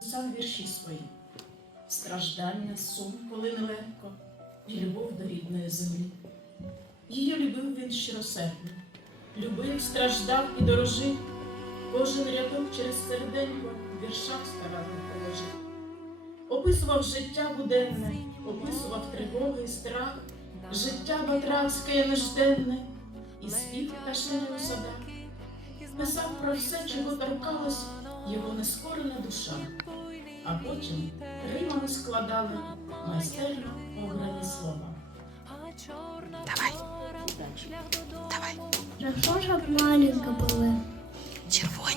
Писав вірші свої, страждання, сум, коли нелегко, і любов до рідної землі. Її любив він щиросердно, любив, страждав і дорожив, кожен рядок через серденько в віршах старанно положив. Описував життя буденне, описував тривоги і страх, життя батрацьке нежденне, і пташиний у садах. Писав про все, чого торкалась його нескорена душа, а потім римами складали майстерно обрані слова. Давай. Давай. Якщо ж маленька були, Червоні.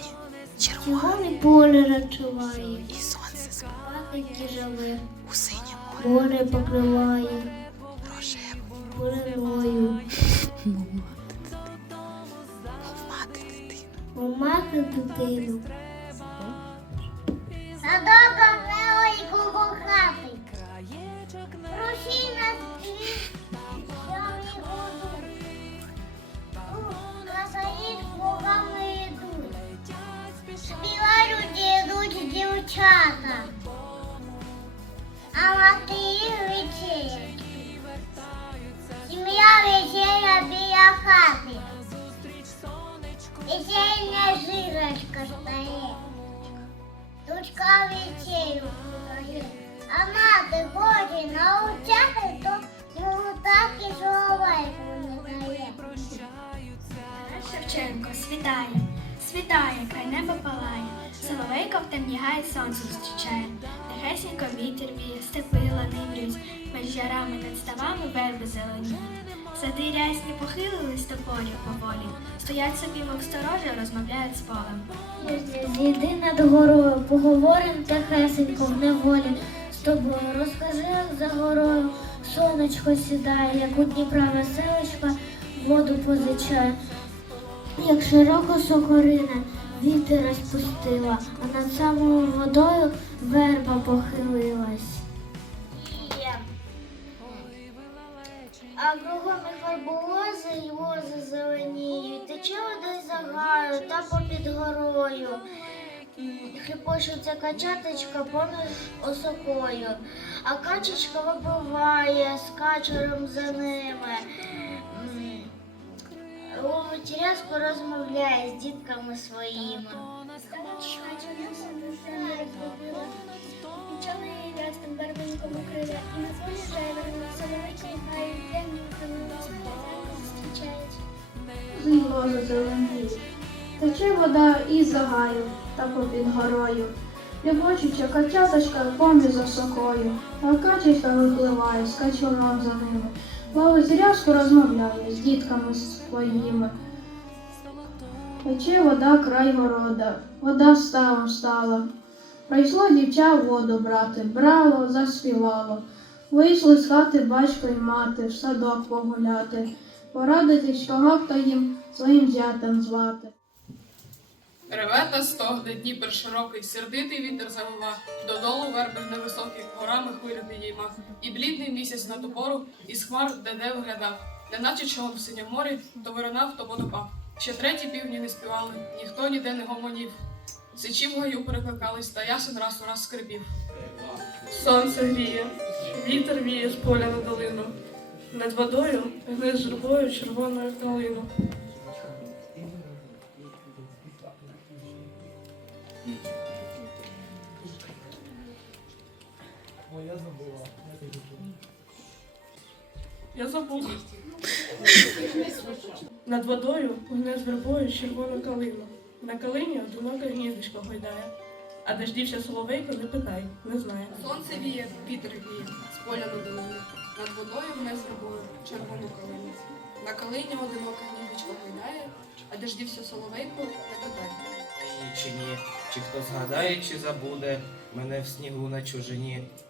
Червоні. червоне поле рачуває, І сонце пахенькі жали, у синє море. море покриває, Рожево. буриною, Мати дитину. мати дитину. Обрали хати. Хоче научати, то йому так і соловейку не дає. Шевченко світає, світає, край неба палає, соловейко в темні гай сонце зустрічає, Тихесенько вітер віє, степи ланивлюють, між ярами над ставами верби зеленіють. Сади рясні похилились тополі поволі, стоять собі, мов сторожі, розмовляють з полем. Зійди над горою, поговорим тихесенько в неволі тобою. Розкажи, як за горою сонечко сідає, як у Дніпра веселочка воду позичає. Як широко сокорина вітер розпустила, а над самою водою верба похилилась. А кругом і фарболози й вози зеленіють, тече вода за гаю та попід горою. Хліпочеться качаточка поміж осокою, а качечка випливає з качером за ними. Ловить рязко розмовляє з дітками своїми. І зустрічають. Злоза зеленіє. Тече вода із загаю та попід горою. Любочуча качаточка поміж осокою, а качечка випливає з качуром за ними. Ловить рязко розмовляє з дітками своїми. Тече вода край города, вода ставом стала. Прийшло дівча воду брати, брало, заспівало. Вийшли з хати батько й мати в садок погуляти, порадитись, кого б то їм своїм зятем звати. Реве та стогне, Дніпер широкий, сердитий вітер завива, додолу верби невисоких, горами хвилю підійма, і блідний місяць на ту пору із хмар де-де виглядав, неначе човен в синім морі, то виринав, то водопав. Ще треті півні не співали, ніхто ніде не гомонів. Сичі в гаю перекликались, та ясен раз у раз скрипів. Сонце гріє, вітер віє з поля на долину. Над водою гне з журбою червоною калину. Я забула. Я забула. Над водою гне з вербою червону калину. На калині одиноке гніздечко гойдає. А де ж дівча соловейко, не питай, не знає. Сонце віє, вітер віє, з поля на долину. Над водою вне з рибою, червону калину. На калині одиноке гніздечко гойдає, а де ж дівся соловейко, не питай. Ні, чи ні, чи хто згадає, чи забуде мене в снігу на чужині,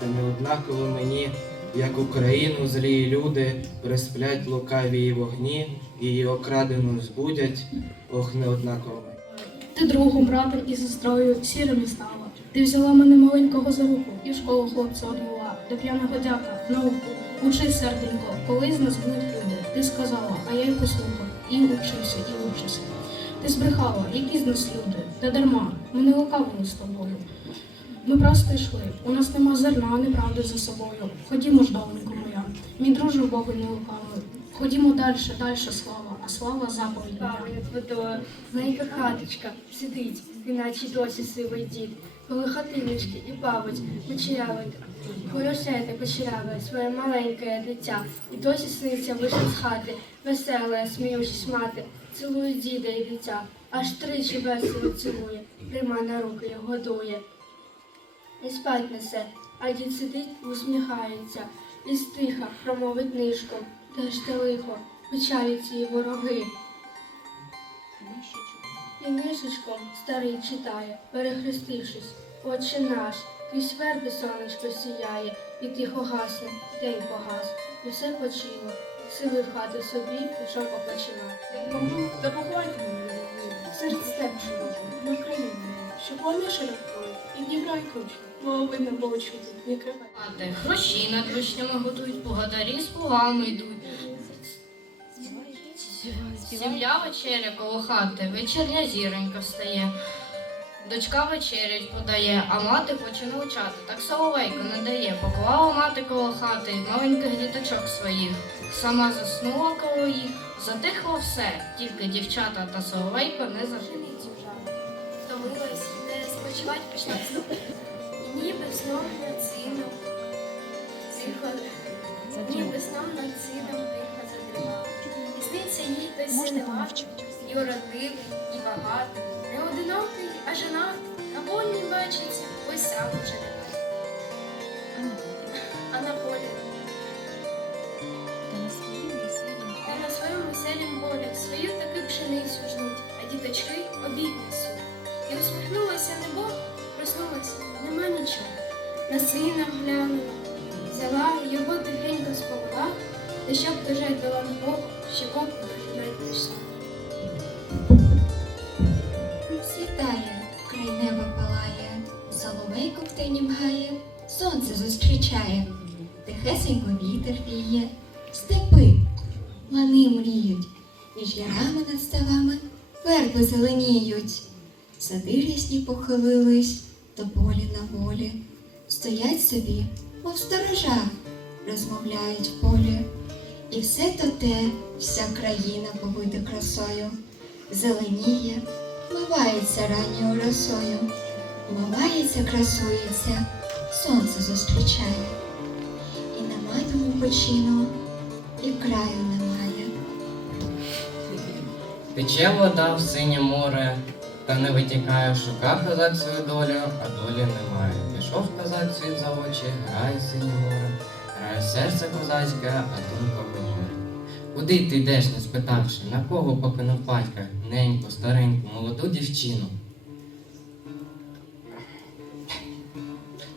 та не однаково мені, як Україну злії люди присплять лукаві її вогні, її окрадену збудять, ох, не однаково мені. Ти другом, братом і сестрою сірими стала. Ти взяла мене маленького за руку і в школу хлопця одвела. До п'яного дяка науку. Учись, серденько, коли з нас будуть люди. Ти сказала, а я й послухав. І учився, і учився. Ти збрехала, які з нас люди, та дарма, ми не лукавили з тобою. Ми просто йшли. У нас нема зерна, неправди за собою. Ходімо ж, доленько моя. Мій друже в Богу не лукавий. Ходімо далі, далі слава, а слава заповідь. водою, маленька хаточка сидить, іначе досі сивий дід. Коли хатиночки і бабуть кучерявить, Полюсете кучеряве, своє маленьке дитя, і досі сниться вийшла з хати, весела, сміючись мати, цілує діда і дитя, аж тричі весело цілує, прийма на руки годує. І спать несе, а дід сидить, усміхається, і стиха промовить нишком, теж те лихо, печалі ці вороги. І нишечком старий читає, перехрестившись, Отче наш, крізь верби сонечко сіяє, і тихо гасне, день погас, і все почило. Сили в хату собі пішов опочинати. Та поховайте мене, Серед степ живу, на Україні. щоб вони широко і Дніпра й круче. Мало видно було чути, яке Мати, Хрущі над вишнями готують, погодарі з плугами йдуть. Сім'я вечеря коло хати, вечірня зіронька встає. Дочка вечерять подає, а мати хоче навчати. Так соловейко не дає. Поклала мати коло хати маленьких діточок своїх. Сама заснула коло їх, затихло все, тільки дівчата та соловейко не зажили. Втомилась, не знову. І ніби сном над сином тихо, ніби сном над сином тихо задрімала. І сниться їй той синеватий, і уродливий, і багатий, не одинокий, а женатий, на вольній бачиться, ось сам уже сина глянула, взяла його тихенько сповела, та щоб дожать дала на Богу, ще Бог навіть прийшла. Світає, край неба палає, соловейко в тині сонце зустрічає, тихесенько вітер віє, степи, лани мріють, між ярами над ставами верби зеленіють. Сади рясні похилились, тополі на волі, стоять собі, мов сторожа, розмовляють в полі. І все то те, вся країна побита красою, зеленіє, Вмивається ранньою росою, вмивається, красується, сонце зустрічає. І нема тому почину, і краю немає. Тече вода в синє море, та не витікає, шукав козак свою долю, а долі немає. Пішов козак світ за очі, грає синє море, грає серце козацьке, а думка в морі. Куди ти йдеш, не спитавши, на кого покинув батька, неньку, стареньку, молоду дівчину?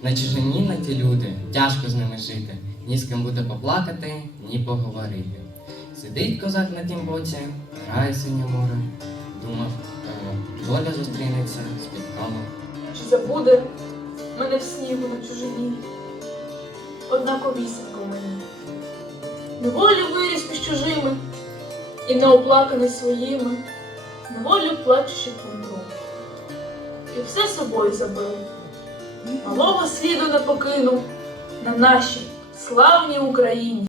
На чужині на ті люди, тяжко з ними жити, ні з ким буде поплакати, ні поговорити. Сидить козак на тім боці, грає синє море, думав, доля зустрінеться, спіткала. Чи забуде мене в снігу на чужині? Однаковісінько мені. Неволю виріс між чужими і не оплаканий своїми, неволю плачучи помру. І все собою забив. Малого сліду не покинув на нашій славній Україні.